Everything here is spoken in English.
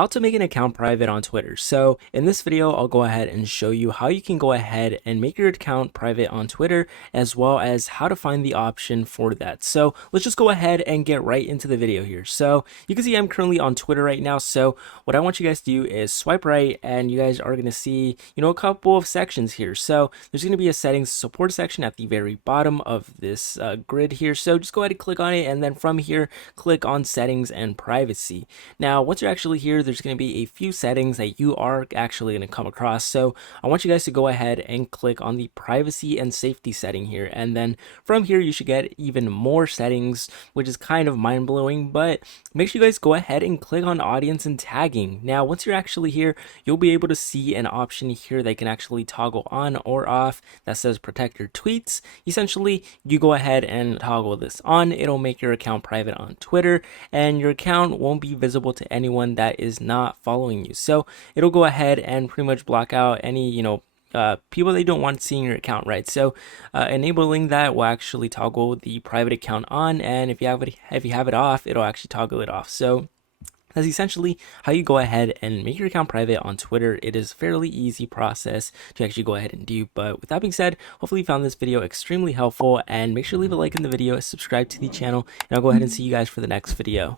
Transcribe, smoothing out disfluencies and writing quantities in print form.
how to make an account private on Twitter. So in this video, I'll go ahead and show you how you can go ahead and make your account private on Twitter, as well as how to find the option for that. So let's just go ahead and get right into the video here. So you can see I'm currently on Twitter right now. So what I want you guys to do is swipe right, and you guys are going to see, a couple of sections here. So there's going to be a settings support section at the very bottom of this grid here. So just go ahead and click on it, and then from here, click on settings and privacy. Now, once you're actually here, there's going to be a few settings that you are actually going to come across. So I want you guys to go ahead and click on the privacy and safety setting here. And then from here, you should get even more settings, which is kind of mind blowing, but make sure you guys go ahead and click on audience and tagging. Now, once you're actually here, you'll be able to see an option here that can actually toggle on or off that says protect your tweets. Essentially, you go ahead and toggle this on. It'll make your account private on Twitter, and your account won't be visible to anyone that is not following you. So it'll go ahead and pretty much block out any, people they don't want seeing your account, right? So enabling that will actually toggle the private account on, and if you have it off, it'll actually toggle it off. So that's essentially how you go ahead and make your account private on Twitter. It is a fairly easy process to actually go ahead and do. But with that being said, hopefully you found this video extremely helpful, and make sure to leave a like in the video, subscribe to the channel, and I'll go ahead and see you guys for the next video.